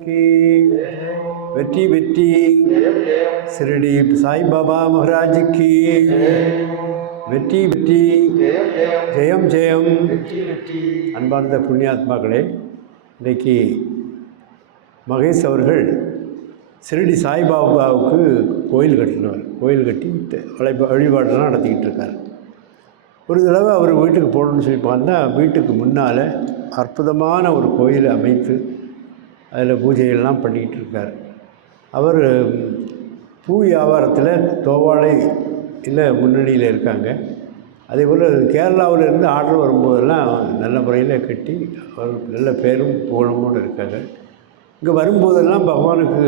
की வெற்றி வெற்றி शिरडी साई बाबा महाराज की வெற்றி வெற்றி ஜெயம் ஜெயம். அன்பார்ந்த புண்ணியாத்மாக்களே, இன்றைக்கு மகேஷ் அவர்கள் शिरडी சாய்பாபாவுக்கு கோயில் கட்டினவர். கோயில் கட்டி வழிபாடெல்லாம் நடத்திக்கிட்டு இருக்கார். ஒரு தடவை அவர் வீட்டுக்கு போகணுன்னு சொல்லி பார்த்தா வீட்டுக்கு முன்னால் அற்புதமான ஒரு கோயிலை அமைத்து அதில் பூஜைகள்லாம் பண்ணிக்கிட்டு இருக்கார். அவர் பூ வியாபாரத்தில் தோவாளை இல்லை முன்னணியில் இருக்காங்க. அதே போல் கேரளாவிலேருந்து ஆர்டர் வரும்போதெல்லாம் நல்ல முறையில் கட்டி அவர் நல்ல பேரும் புகழமோடு இருக்காங்க. இங்கே வரும்போதெல்லாம் பகவானுக்கு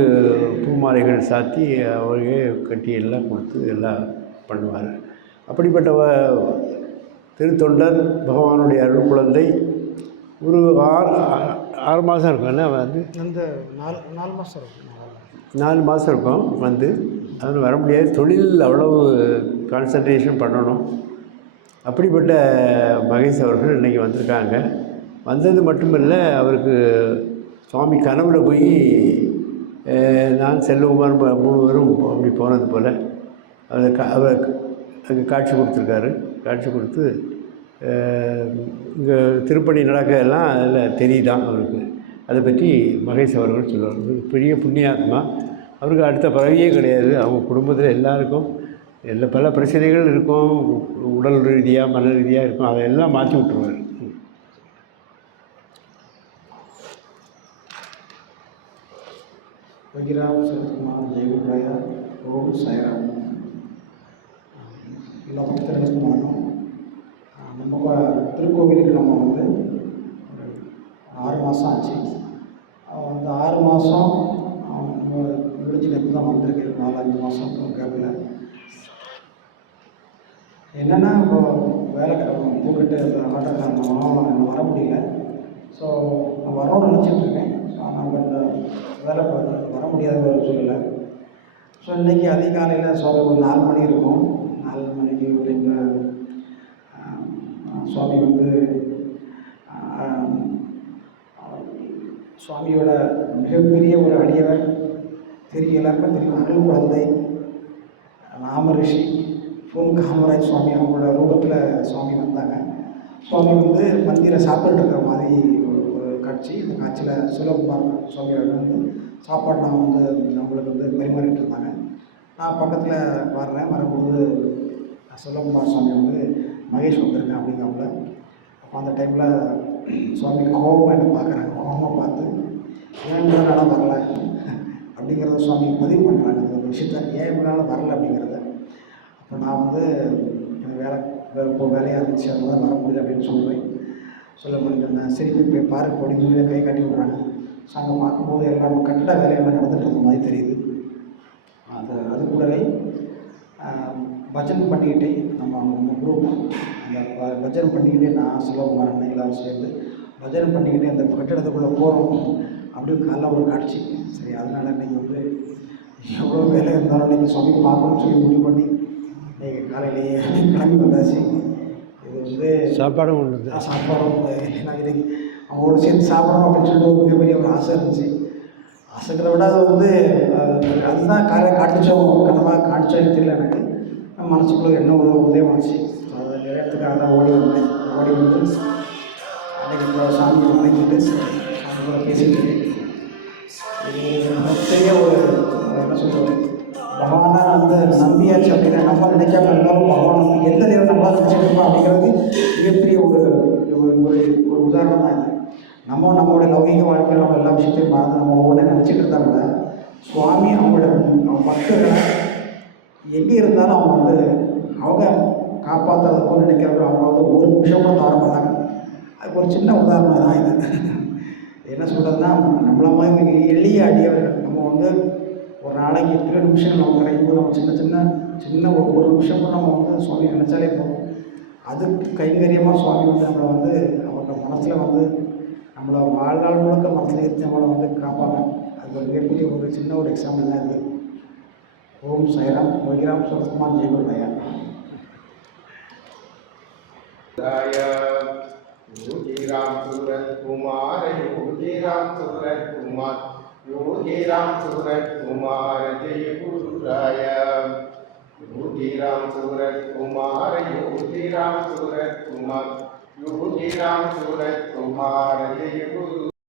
பூ மாலைகள் சாத்தி அவரே கட்டி எல்லாம் கொடுத்து எல்லாம் பண்ணுவார். அப்படிப்பட்ட திருத்தொண்டர் பகவானுடைய அருள் குழந்தை ஒரு ஆறு மாதம் இருக்கும். என்ன வந்து அந்த 4 மாதம் இருக்கும். 4 மாதம் இருக்கும். வந்து அது வர முடியாது. தொழில் அவ்வளவு கான்சன்ட்ரேஷன் பண்ணணும். அப்படிப்பட்ட மகேஷ் அவர்கள் இன்றைக்கி வந்திருக்காங்க. வந்தது மட்டுமில்லை, அவருக்கு சுவாமி கனவுல போய் நான் செல்வகுமார் 3 பேரும் அப்படி போனது போல் அவர் அங்கே காட்சி கொடுத்துருக்காரு. காட்சி கொடுத்து இங்கே திருப்பணி நடக்க எல்லாம் அதில் தெரியுதான் அவருக்கு. அதை பற்றி மகேஷ் அவர்கள் சொல்லுவார். பெரிய புண்ணியாத்மா. அவருக்கு அடுத்த பிறவியே கிடையாது. அவங்க குடும்பத்தில் எல்லாருக்கும் பல பிரச்சனைகள் இருக்கும். உடல் ரீதியாக மன ரீதியாக இருக்கும். அதையெல்லாம் மாற்றி விட்டுருவார். வகிராம் சரத்குமார் ஜெயகுராயா ஓம் சாய்ராம். எல்லா பக்தர்களுக்கும் வணக்கம். நம்ம திருக்கோவிலுக்கு நம்ம வந்து ஒரு 6 மாதம் ஆச்சு. அந்த 6 மாதம் முடிஞ்சு இப்போ தான் வந்திருக்கு. 4-5 மாதம் கேப்பில் என்னென்னா, இப்போ வேலை பூக்கிட்டு ஆட்டோ காரணம் வர முடியல. ஸோ நான் வரணும்னு நினச்சிட்ருக்கேன். ஸோ நம்ம இந்த வேலை வர முடியாத ஒரு சூழ்நிலை. ஸோ இன்றைக்கி அதிகாலையில் சுவாமி ஒரு 4 மணி இருக்கும். 4 மணிக்கு சுவாமி வந்து சுவாமியோட மிகப்பெரிய ஒரு அடியவர், தெரியும், எல்லாருமே தெரியும், அருள் குழந்தை ராம ரிஷி பொன் காமராஜ் சுவாமி அவங்களோட ரூபத்தில் சுவாமி வந்தாங்க. சுவாமி வந்து மந்தியில் சாப்பிட்டு இருக்கிற மாதிரி ஒரு காட்சி. இந்த காட்சியில் சிவகுமார் சுவாமியோட வந்து சாப்பாடு நான் வந்து அவங்களுக்கு வந்து பரிமாறிட்டு இருந்தாங்க. நான் பக்கத்தில் வரும்போது சிவகுமார் சுவாமி வந்து மகேஷ் வந்திருக்கேன் அப்படிங்கிறவங்கள. அப்போ அந்த டைமில் சுவாமி கோபமாக என்ன பார்க்குறாங்க. கோபமாக பார்த்து ஏன் இவ்வளோ நாளாக வரல அப்படிங்கிறத சுவாமி பதிவு பண்ணுறாங்க. அந்த விஷயத்த ஏன் இவ்வளோ நாளாக வரல அப்படிங்கிறத. அப்போ நான் வந்து எனக்கு வேலையாக இருந்துச்சு, அதனால வர முடியல அப்படின்னு சொல்ல முடியல. சரி போய் பாருங்க அப்படின்னு சொல்லி கை காட்டி விட்றாங்க. ஸோ அங்கே பார்க்கும்போது எல்லாம் கட்டிட வேலையெல்லாம் நடந்துட்டு இருந்த மாதிரி தெரியுது. அது கூடவே பஜனை பண்ணிக்கிட்டே நம்ம குரூப் அந்த பஜனை பண்ணிக்கிட்டே நான் சிவகுமார் அண்ணன் எல்லாரும் சேர்ந்து பஜனை பண்ணிக்கிட்டே அந்த கட்டிடத்துக்குள்ளே போகிறோம். அப்படியே காலைல ஒரு காட்சி. சரி, அதனால் இன்றைக்கி வந்து எவ்வளோ வேலை இருந்தாலும் இன்றைக்கி சுவாமி பார்க்கணும்னு சொல்லி முடிவு பண்ணி இன்றைக்கி காலையிலேயே கிளம்பி வந்தாச்சு. இது வந்து சாப்பாடும் நான் இன்றைக்கி அவங்களோட சேர்ந்து சாப்பிடணும் அப்படின்னு சொல்லிட்டு ஒரு மிகப்பெரிய ஒரு ஆசை இருந்துச்சு. ஆசைக்கிறத விட அது வந்து அதுதான் கனவாக காட்சிச்சோன்னு தெரியல. எனக்கு மனசுக்குள்ளே என்ன ஒரு உதயமாச்சு. அதை நிறையத்துக்காக தான் ஓடி வந்து அன்றைக்கி இந்த சாமியை வணங்கிட்டு சாமியோட பேசிக்கிட்டு பெரிய ஒரு என்ன சொல்கிறது, பகவானை வந்து நம்பியாச்சு அப்படின்னா நம்ம நினைக்காம இருந்தாலும் பகவான் வந்து எந்த நேரம் நம்மளால் நினச்சிருக்கோம் அப்படிங்கிறது மிகப்பெரிய ஒரு ஒரு உதாரணம் தான் இது. நம்மளுடைய லௌகிக வாழ்க்கையில் நம்ம எல்லா விஷயத்தையும் மறந்து நம்ம ஒவ்வொன்றே நினச்சிட்டு இருந்தா கூட சுவாமி அவங்களோட பக்தர்களை எங்கே இருந்தாலும் அவங்க காப்பாற்றுறதுக்கும் நினைக்கிறவங்க அவங்க வந்து ஒரு நிமிஷம் கூட தவற மாட்டாங்க. அதுக்கு ஒரு சின்ன உதாரணம் தான் இது. என்ன சொல்கிறதுனா, நம்மள மாதிரி எளிய அடியவர்கள் நம்ம வந்து ஒரு நாளைக்கு எத்தனை நிமிஷம் நம்ம கிடைக்கும்போது நம்ம சின்ன ஒரு நிமிஷம் கூட நம்ம வந்து சுவாமி நினச்சாலே போகும். அதுக்கு கைங்கரியமாக சுவாமி வந்து நம்மளை வந்து அவங்க மனசில் வந்து நம்மளை வாழ்நாள் முழுக்க மனசில் இருந்து நம்மளை வந்து காப்பாங்க. அது ஒரு மிகப்பெரிய ஒரு சின்ன ஒரு எக்ஸாம்பிள் தான் இது. ஓம் சாய்ராம். வகிராம் சரத்குமார் ஜெயகுராயா. योगी राम सूरत कुमार योगीराम सूरत कुमार जय गुरुराय योगीराम सूरत कुमार योगीराम सूरत कुमार योगीराम सूरत कुमार जय गुरु